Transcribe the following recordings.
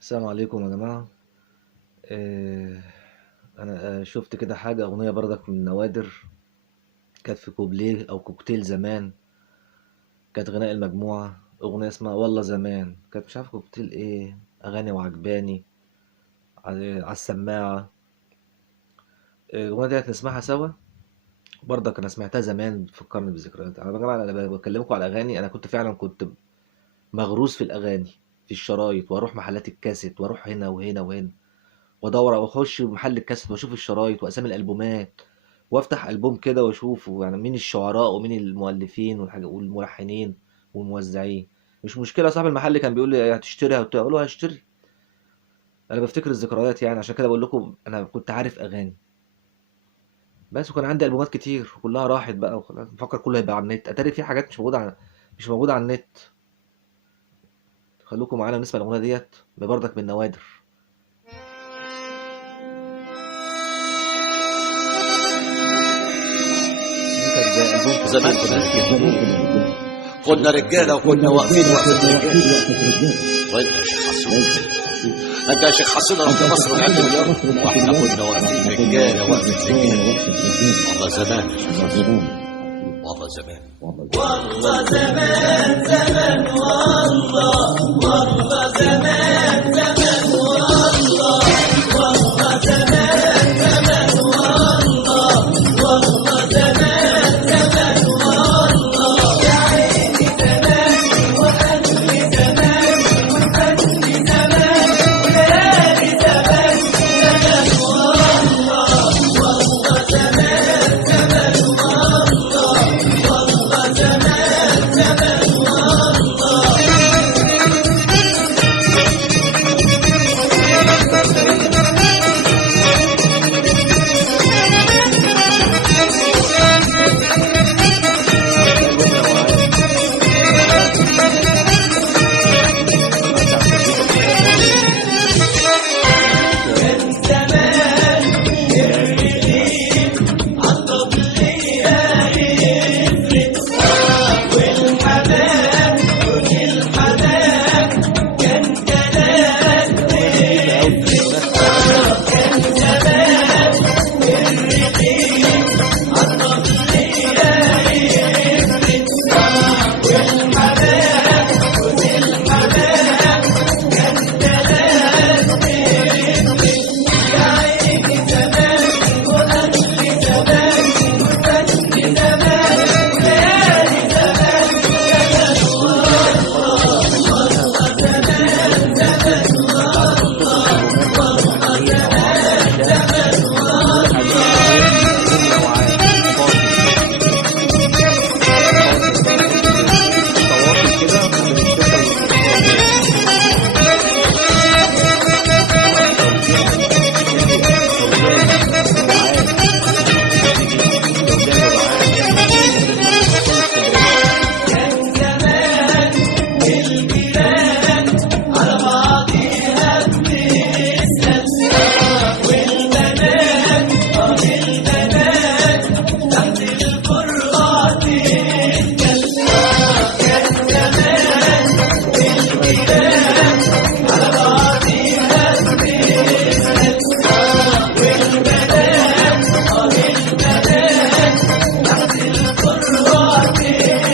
السلام عليكم يا جماعة. آه، أنا شفت كده حاجة أغنية برضك من نوادر، كانت في كوبليه أو كوكتيل زمان، كانت غناء المجموعة. أغنية اسمها والله زمان، كانت مش عارف كوكتيل إيه، أغاني وعجباني على السماعة. الأغنية ديت نسمعها سوا. برضك أنا سمعتها زمان بتفكرني بذكريات. أنا يا جماعة أنا بكلمكم على الأغاني، أنا كنت فعلا مغروس في الأغاني، في الشرايط، وأروح محلات الكاسيت وأروح هنا وهنا وهنا وادور او اخش محل الكاسيت واشوف الشرايط واسامي الالبومات، وافتح البوم كده واشوف يعني مين الشعراء ومين المؤلفين والحاجة والملحنين والموزعين. مش مشكله، صاحب المحل كان بيقول لي هتشتري، اقول له هشتري. انا بفتكر الذكريات يعني، عشان كده بقول لكم انا كنت عارف اغاني بس، وكان عندي البومات كتير كلها راحت بقى، بفكر كله هيبقى على النت، اتاري في حاجات مش موجوده على النت. خلوكم معانا نسمع الاغنيه ديت برضك من نوادر. دي كانت زي البوم زمان كوكتيل كده كنا قبل كده. رجالة، كنا رجالة وكنا واقفين وقفة رجالة. وانت يا شيخ حسون، انت يا شيخ حسون رحت مصر ولعبت بلياردو، واحنا كنا واقفين رجالة وقفة رجالة. والله زمان يا شيخ حسون، والله زمان. والله زمان زمان والله، والله زمان زمان والله، والله زمان زمان والله، والله زمان زمان والله. يا عيني زمان وأهلي زمان وفني زمان وليالي زمان زمان والله، والله زمان زمان والله، والله زمان زمان والله. ده البوم روعان، عدى على المزيكا كلها خالص. كان زمان الرغيف عالطبلية يفرد، والحمام كل الحمام كان جلال الاغنيه خفيفه قوي، اغنيه خفيفه. كان زمان الرغيف عالطبلية يفرد، والحمام كل الحمام كان جلال يا عيني زمان وأهلي زمان وفني زمان وليالي زمان زمان والله زمان زمان بعد ما بتطلع الالبومات بقى بتروح محلين او عرض على الشارع، يقول لك عايزين البوم روعان فاصل. فاصل بقى تواصل كده بين الشركه والمطرب، توزيع شارع، توزيع مبيعات، توزيع مبيعات وصول اسكندريه. كان زمان الجيران على بعضيها بتسأل، والبنات البنات تحت الفرقة تتكل. كان زمان خش بقى الكلمات اللي الجيران بتحصل. على بعضيها بتسأل، والبنات البنات تحت الفرقة تتكل.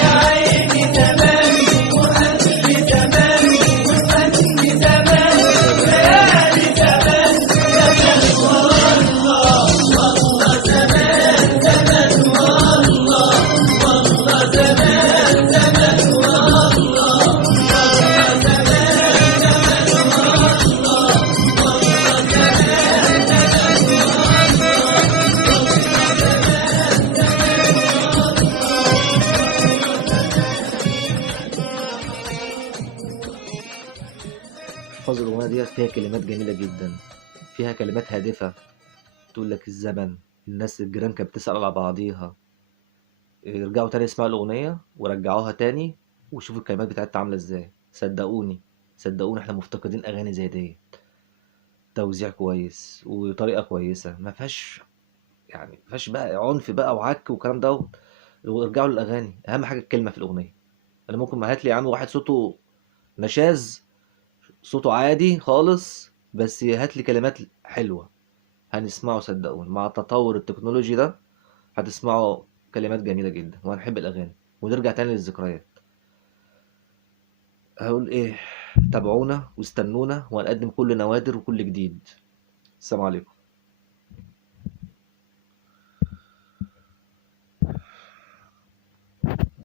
يا عيني زمان وأهلي زمان وفني زمان وليالي زمان زمان والله، والله زمان زمان والله، والله زمان زمان والله، والله زمان زمان والله، والله احفظ الاغنيه ديت، فيها كلمات جميله جدا، فيها كلمات هادفه، تقول لك الزمن، الناس الجيران كانت بتسأل على بعضيها. يرجعوا تاني يسمعوا الأغنية ورجعوها تاني وشوفوا الكلمات بتاعتها عاملة ازاي. صدقوني، صدقوني احنا مفتقدين أغاني زي دي، توزيع كويس وطريقة كويسة، ما فيهاش بقى عنف بقى وعك والكلام دوت. وارجعوا للأغاني، أهم حاجة الكلمة في الأغنية. أنا ممكن ما هات لي يا عم واحد صوته نشاز صوته عادي خالص، بس هات لي كلمات حلوة هنسمعه صدقوني. مع التطور التكنولوجي ده هتسمعوا كلمات جميلة جدا وهنحب الأغاني ونرجع تاني للذكريات. هقول إيه؟ تابعونا واستنونا وهنقدم كل نوادر وكل جديد. السلام عليكم.